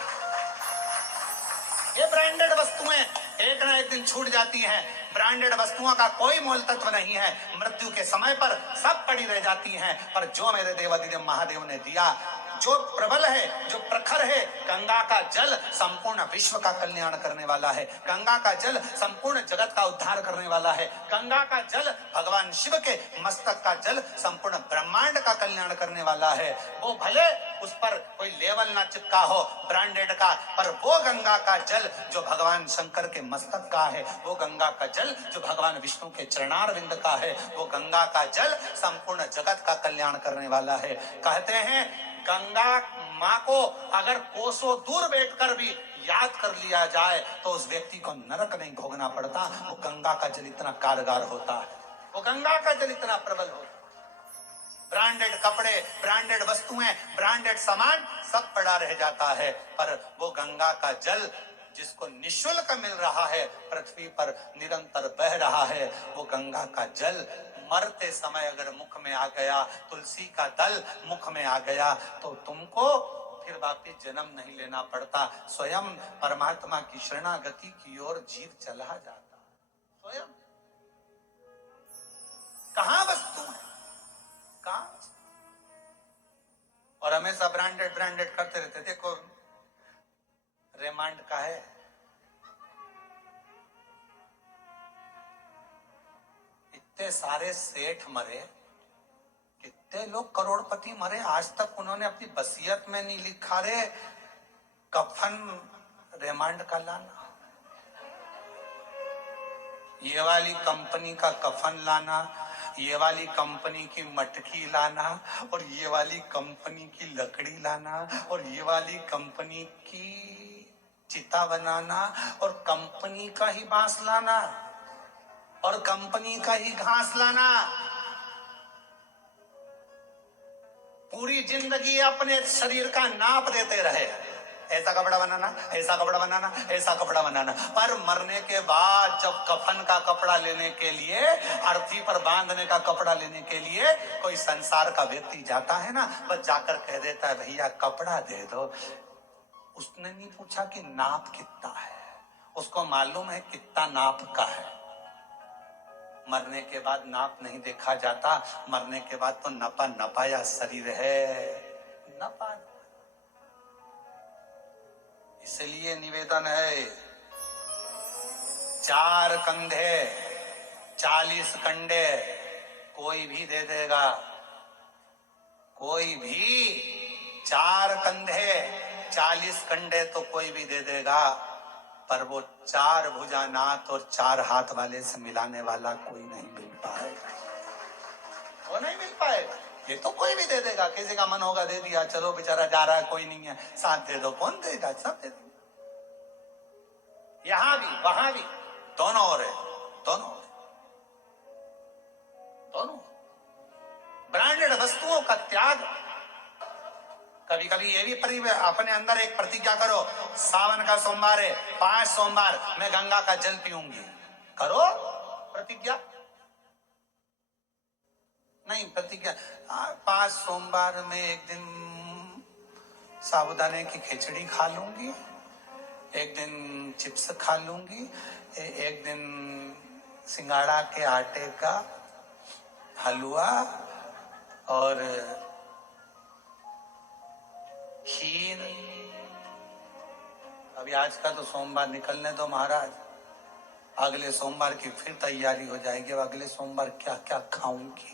ये ब्रांडेड वस्तुएं एक ना एक दिन छूट जाती हैं। ब्रांडेड वस्तुओं का कोई मोल तत्व नहीं है, मृत्यु के समय पर सब पड़ी रह जाती हैं। पर जो मेरे देवादिदेव महादेव ने दिया, जो प्रबल है, जो प्रखर है, गंगा का जल संपूर्ण विश्व का कल्याण करने वाला है। गंगा का जल संपूर्ण जगत का उद्धार करने वाला है। गंगा का जल भगवान शिव के मस्तक का जल संपूर्ण ब्रह्मांड का कल्याण करने वाला है। वो भले उस पर कोई लेवल ना चिपका हो ब्रांडेड का, पर वो गंगा का जल जो भगवान शंकर के मस्तक का है, वो गंगा का जल जो भगवान विष्णु के चरणारविंद का है, वो गंगा का जल संपूर्ण जगत का कल्याण करने वाला है। कहते हैं गंगा माँ को अगर कोसों दूर बैठकर भी याद कर लिया जाए तो उस व्यक्ति को नरक नहीं भोगना पड़ता। वो गंगा का जल इतना कारगर होता है, वो गंगा का जल इतना प्रबल होता है। ब्रांडेड कपड़े, ब्रांडेड वस्तुएं, ब्रांडेड सामान सब पड़ा रह जाता है, पर वो गंगा का जल जिसको निःशुल्क मिल रहा है, पृथ्वी पर निरंतर बह रहा है, वो गंगा का जल मरते समय अगर मुख में आ गया, तुलसी का दल मुख में आ गया, तो तुमको फिर वापिस जन्म नहीं लेना पड़ता। स्वयं परमात्मा की शरणागति की ओर जीव चला जाता। स्वयं कहां वस्तु है, कहां? और हमेशा ब्रांडेड ब्रांडेड करते रहते। देखो रेमांड का है, इतने सारे सेठ मरे, कितने लोग करोड़पति मरे, आज तक उन्होंने अपनी वसीयत में नहीं लिखा रे कफन रेमांड का लाना, ये वाली कंपनी का कफन लाना, ये वाली कंपनी की मटकी लाना, और ये वाली कंपनी की लकड़ी लाना, और ये वाली कंपनी की चिता बनाना, और कंपनी का ही बांस लाना, और कंपनी का ही घास लाना। पूरी जिंदगी अपने शरीर का नाप देते रहे, ऐसा कपड़ा बनाना, ऐसा कपड़ा बनाना, ऐसा कपड़ा बनाना, पर मरने के बाद जब कफन का कपड़ा लेने के लिए, अर्थी पर बांधने का कपड़ा लेने के लिए कोई संसार का व्यक्ति जाता है ना, बस जाकर कह देता है भैया कपड़ा दे दो। उसने नहीं पूछा कि नाप कितना है, उसको मालूम है कितना नाप का है। मरने के बाद नाप नहीं देखा जाता, मरने के बाद तो नपा नपाया शरीर है, नपा। इसलिए निवेदन है, 4 कंधे 40 कंडे कोई भी दे देगा, कोई भी 4 कंधे 40 कंडे तो कोई भी दे देगा, पर वो 4 भुजानाथ और 4 हाथ वाले से मिलाने वाला कोई नहीं मिल पाएगा, वो नहीं मिल पाएगा। ये तो कोई भी दे देगा, किसी का मन होगा दे दिया, चलो बेचारा जा रहा है कोई नहीं है, साथ दे दो, कौन देगा, सब दे दो। यहां भी वहां भी दोनों और है, दोनों दोनों। ब्रांडेड वस्तुओं का त्याग। कभी कभी ये भी अपने अंदर एक प्रतिज्ञा करो, सावन का सोमवार है, 5 सोमवार मैं गंगा का जल पीऊंगी, करो प्रतिज्ञा। नहीं प्रतिज्ञा, 5 सोमवार में एक दिन साबूदाने की खिचड़ी खा लूंगी, एक दिन चिप्स खा लूंगी, एक दिन सिंगाड़ा के आटे का हलवा और खीर। अभी आज का तो सोमवार निकलने दो महाराज, अगले सोमवार की फिर तैयारी हो जाएगी, अब अगले सोमवार क्या क्या खाऊंगी।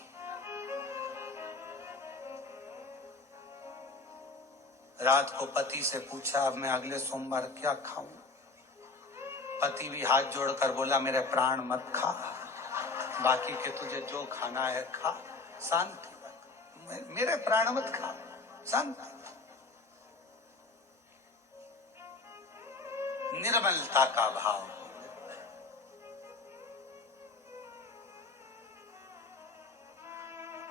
रात को पति से पूछा अब मैं अगले सोमवार क्या खाऊं, पति भी हाथ जोड़कर बोला मेरे प्राण मत खा, बाकी के तुझे जो खाना है खा, शांति रख, मेरे प्राण मत खा, शांति। निर्मलता का भाव।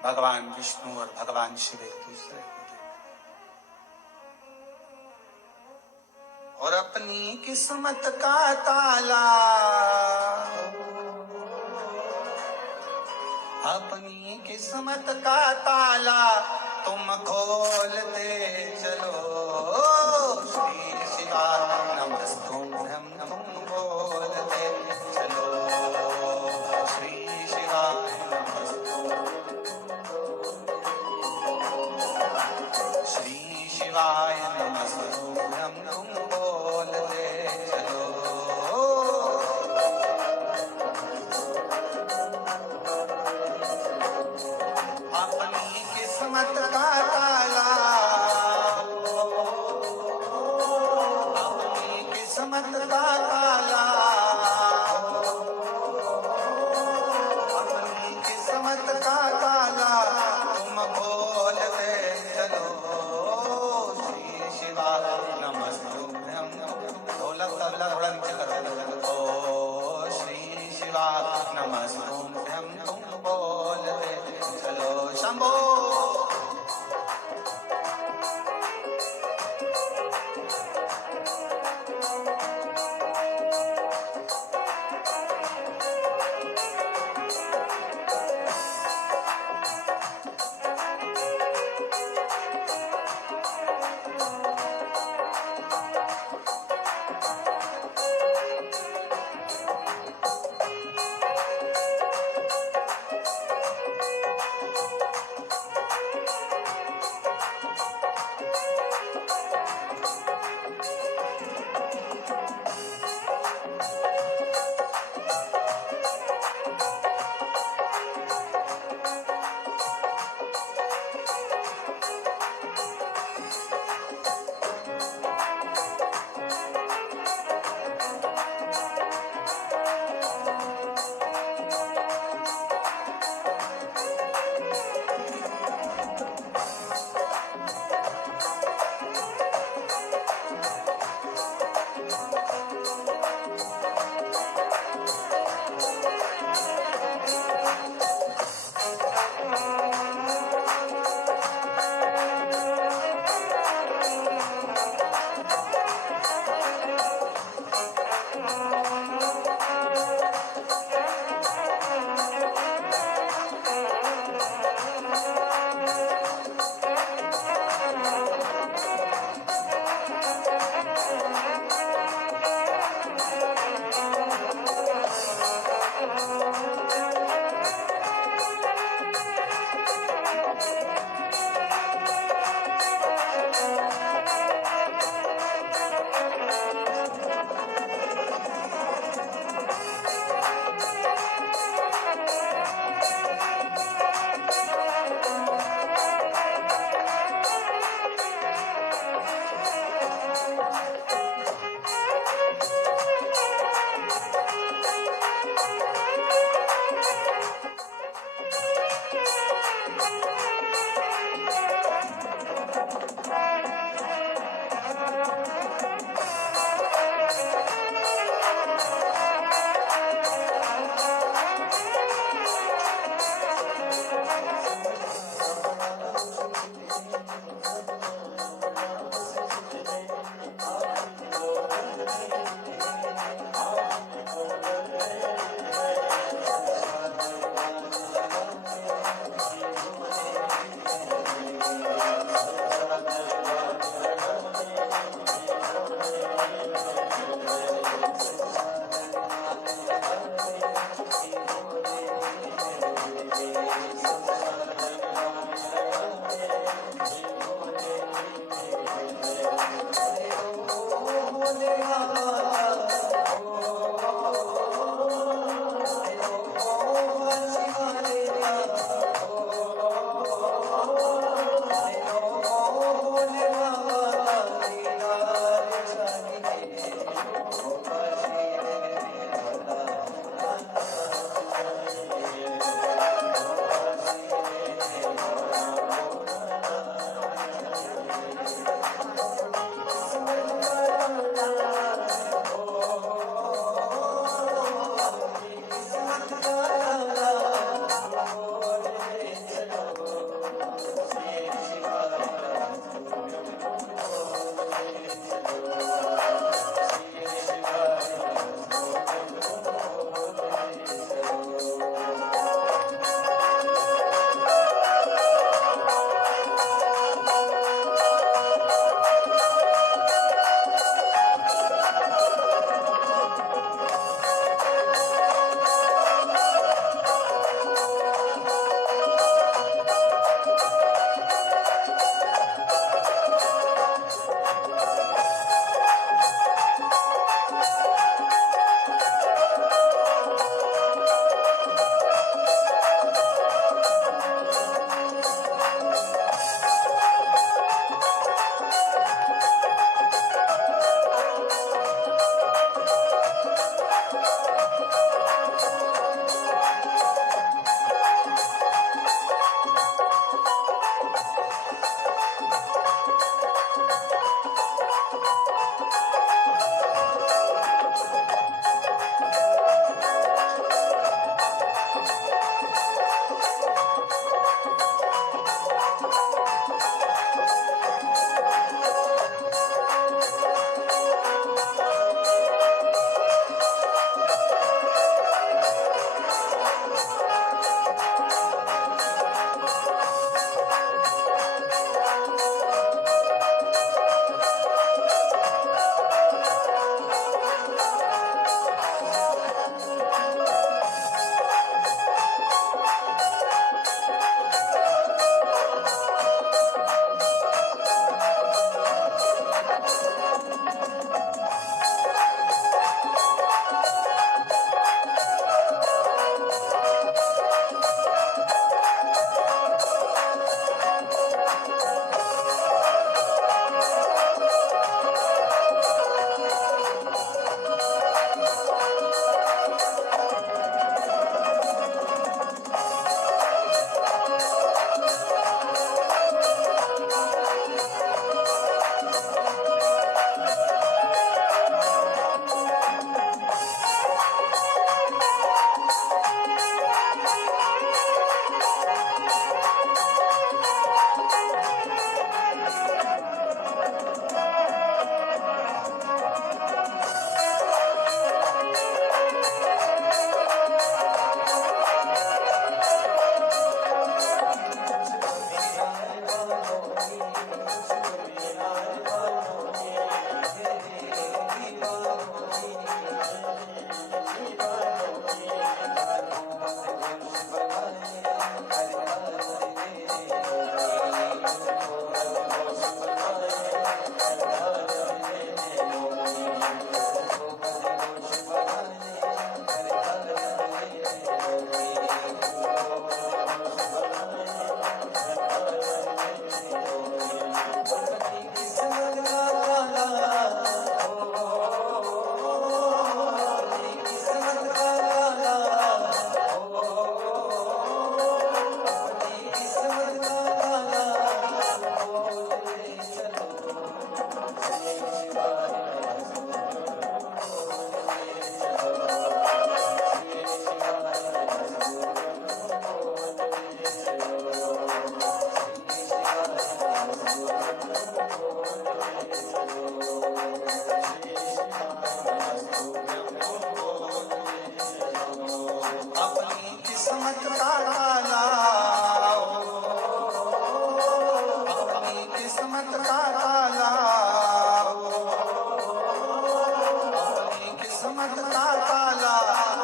भगवान विष्णु और भगवान शिव एक दूसरे को देख और अपनी किस्मत का ताला, अपनी किस्मत का ताला तुम खोलते चलो। श्री शिवाय नमस्तुभ्यं तुम बोलते चलो। श्री शिवाय श्री शिवाय नमस्तुभ्यं तुम बोलते चलो। अपनी किस्मत का ताला, अपनी किस्मत का ताला, अपनी किस्मत का ताला तुम खोलते चलो। श्री शिवाय नमस्तुभ्यं किस्मत का ताला, अपनी किस्मत का ताला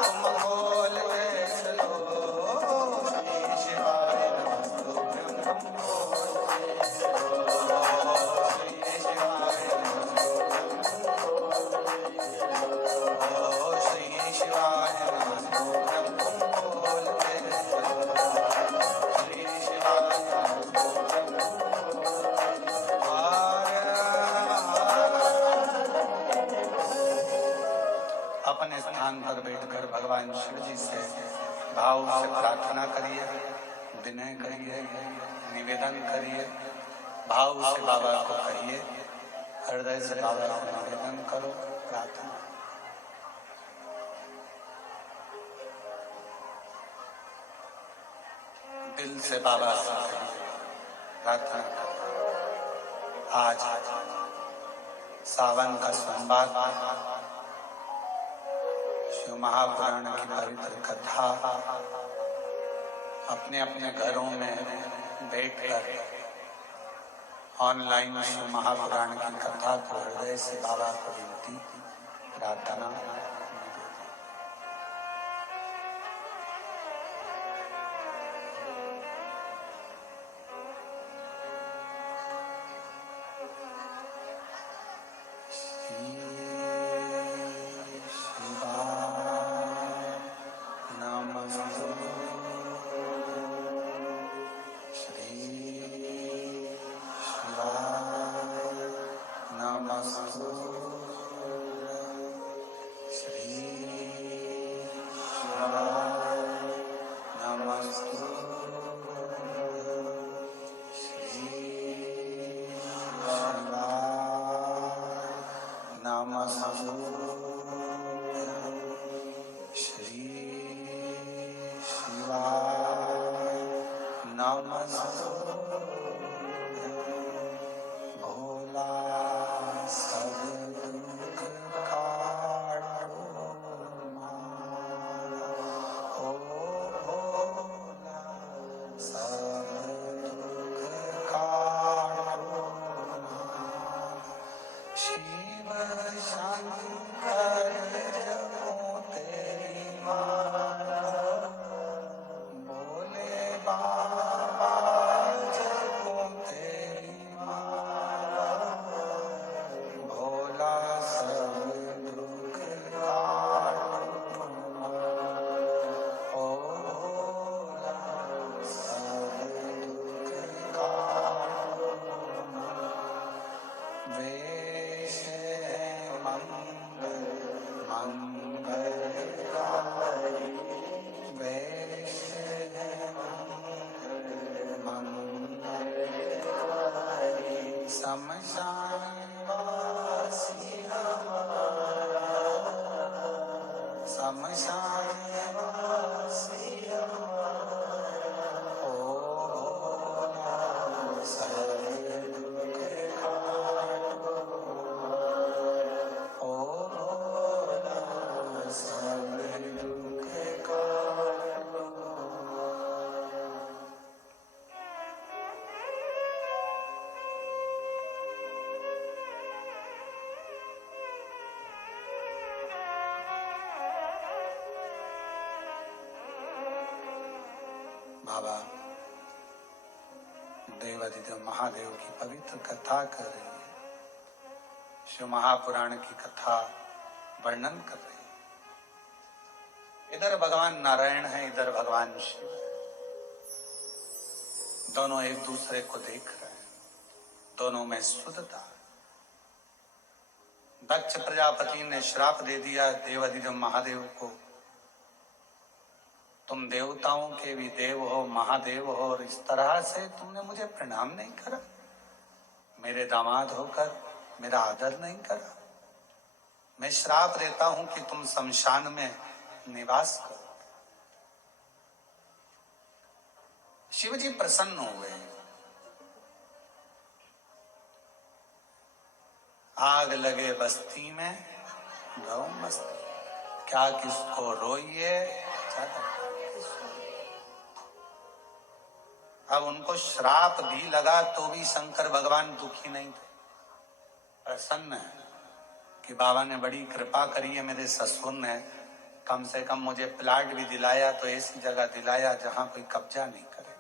तुम खोल के चलो। श्री शिवाय नमस्तुभ्यं श्री शिवाय श्री शिवाय नमस्तुभ्यं खोल के चलो। श्री शिवाय अपने स्थान पर बैठकर भगवान शिव जी से भाव से प्रार्थना करिए, विनय करिए, निवेदन करिए, भाव से बाबा को कहिए, हृदय से बाबा को निवेदन करो, प्रार्थना। दिल से बाबा से कहिए, प्रार्थना करो। आज सावन का सोमवार, शिव महापुराण की पवित्र कथा अपने अपने घरों में बैठकर ऑनलाइन शिव महापुराण की कथा को हृदय से बाबा को विनती, प्रार्थना। बाबा देवाधिदेव महादेव की पवित्र कथा कर रही है, शिव महापुराण की कथा वर्णन कर रही है। इधर भगवान नारायण है, इधर भगवान शिव है। दोनों एक दूसरे को देख रहे हैं, दोनों में शुद्धता। दक्ष प्रजापति ने श्राप दे दिया देवाधिदेव महादेव को, तुम देवताओं के भी देव हो, महादेव हो, और इस तरह से तुमने मुझे प्रणाम नहीं करा, मेरे दामाद होकर मेरा आदर नहीं करा। मैं श्राप देता हूं कि तुम शमशान में निवास करो। शिव जी प्रसन्न हुए, आग लगे बस्ती में गौ मस्ती, क्या किसको रोइए, अब उनको श्राप भी लगा तो भी शंकर भगवान दुखी नहीं थे, प्रसन्न है कि बाबा ने बड़ी कृपा करी है, मेरे ससुर ने कम से कम मुझे प्लाट भी दिलाया, तो ऐसी जगह दिलाया जहां कोई कब्जा नहीं करे।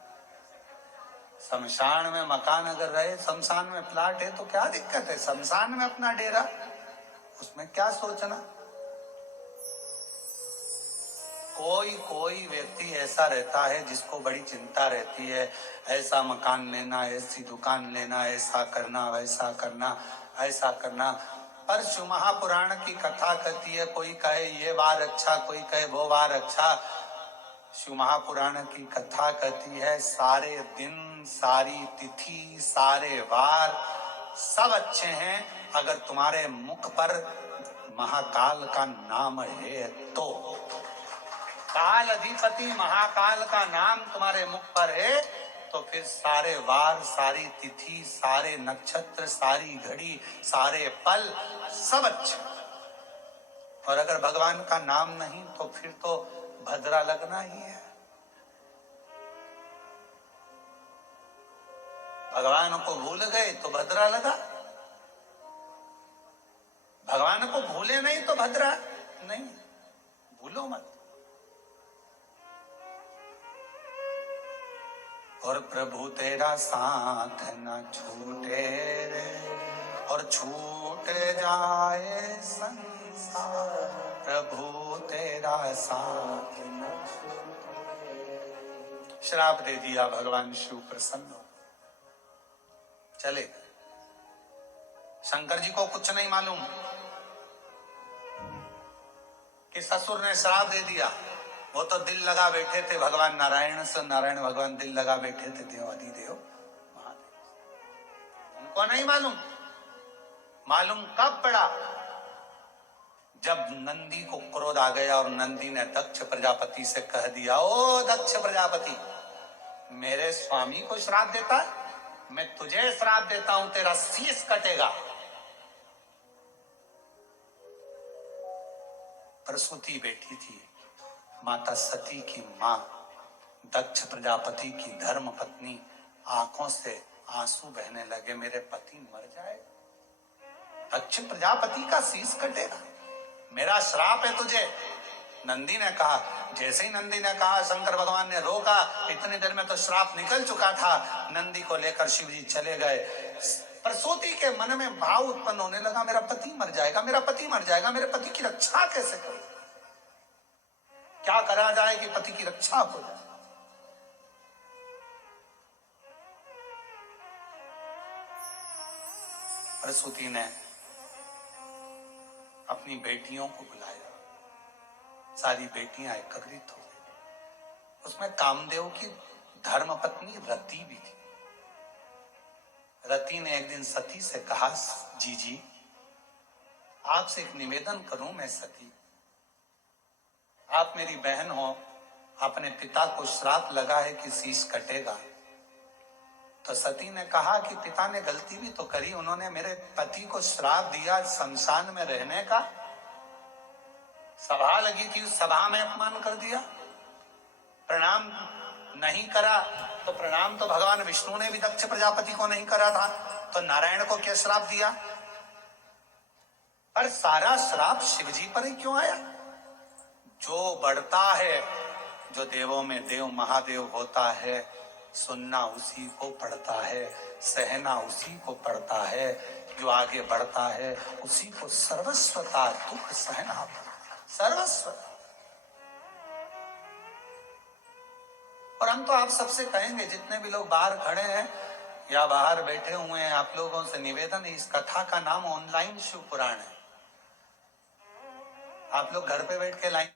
शमशान में मकान अगर रहे, शमशान में प्लाट है तो क्या दिक्कत है, शमशान में अपना डेरा, उसमें क्या सोचना। कोई कोई व्यक्ति ऐसा रहता है जिसको बड़ी चिंता रहती है, ऐसा मकान लेना, ऐसी दुकान लेना, ऐसा करना, वैसा करना, ऐसा करना। पर शिव महापुराण की कथा कहती है, कोई कहे ये वार अच्छा, कोई कहे वो वार अच्छा। शिव महापुराण की कथा कहती है सारे दिन, सारी तिथि, सारे वार सब अच्छे हैं अगर तुम्हारे मुख पर महाकाल का नाम है तो। काल अधिपति महाकाल का नाम तुम्हारे मुख पर है तो फिर सारे वार, सारी तिथि, सारे नक्षत्र, सारी घड़ी, सारे पल सब अच्छे। और अगर भगवान का नाम नहीं तो फिर तो भद्रा लगना ही है। भगवान को भूल गए तो भद्रा लगा, भगवान को भूले नहीं तो भद्रा नहीं, भूलो मत। और प्रभु तेरा साथ न छूटे रे, और छूट जाए संसार, प्रभु तेरा साथ न छूटे। श्राप दे दिया भगवान शिव, प्रसन्न हो चले। शंकर जी को कुछ नहीं मालूम कि ससुर ने श्राप दे दिया, वो तो दिल लगा बैठे थे भगवान नारायण से, नारायण भगवान दिल लगा बैठे थे देवाधिदेव महादेव। उनको नहीं मालूम, मालूम कब पड़ा जब नंदी को क्रोध आ गया और नंदी ने दक्ष प्रजापति से कह दिया, ओ दक्ष प्रजापति, मेरे स्वामी को श्राप देता है, मैं तुझे श्राप देता हूं, तेरा शीश कटेगा। प्रसूति बैठी थी, माता सती की मां, दक्ष प्रजापति की धर्म पत्नी, आंखों से आंसू बहने लगे, मेरे पति मर जाए, दक्ष प्रजापति का शीश कटेगा, मेरा श्राप है तुझे। नंदी ने कहा, जैसे ही नंदी ने कहा शंकर भगवान ने रोका, इतनी देर में तो श्राप निकल चुका था। नंदी को लेकर शिव जी चले गए। प्रसूति के मन में भाव उत्पन्न होने लगा, मेरा पति मर जाएगा, मेरा पति मर जाएगा, मेरे पति की रक्षा कैसे करूं, क्या करा जाए कि पति की रक्षा हो जाए। प्रसूति ने अपनी बेटियों को बुलाया, सारी बेटियां एकत्रित हो गई। उसमें कामदेव की धर्मपत्नी रति भी थी। रति ने एक दिन सती से कहा, जीजी आपसे एक निवेदन करूं, मैं सती, आप मेरी बहन हो, अपने पिता को श्राप लगा है कि शीश कटेगा। तो सती ने कहा कि पिता ने गलती भी तो करी, उन्होंने मेरे पति को श्राप दिया शमशान में रहने का, सभा लगी थी उस सभा में अपमान कर दिया, प्रणाम नहीं करा, तो प्रणाम तो भगवान विष्णु ने भी दक्ष प्रजापति को नहीं करा था, तो नारायण को क्या श्राप दिया। पर सारा श्राप शिवजी पर ही क्यों आया। जो बढ़ता है, जो देवों में देव महादेव होता है, सुनना उसी को पड़ता है, सहना उसी को पड़ता है, जो आगे बढ़ता है उसी को सर्वस्वता दुख सहना पड़ता है, सर्वस्व। और हम तो आप सबसे कहेंगे, जितने भी लोग बाहर खड़े हैं या बाहर बैठे हुए हैं, आप लोगों से निवेदन है, इस कथा का नाम ऑनलाइन शिव पुराण है। आप लोग घर पे बैठ के लाइन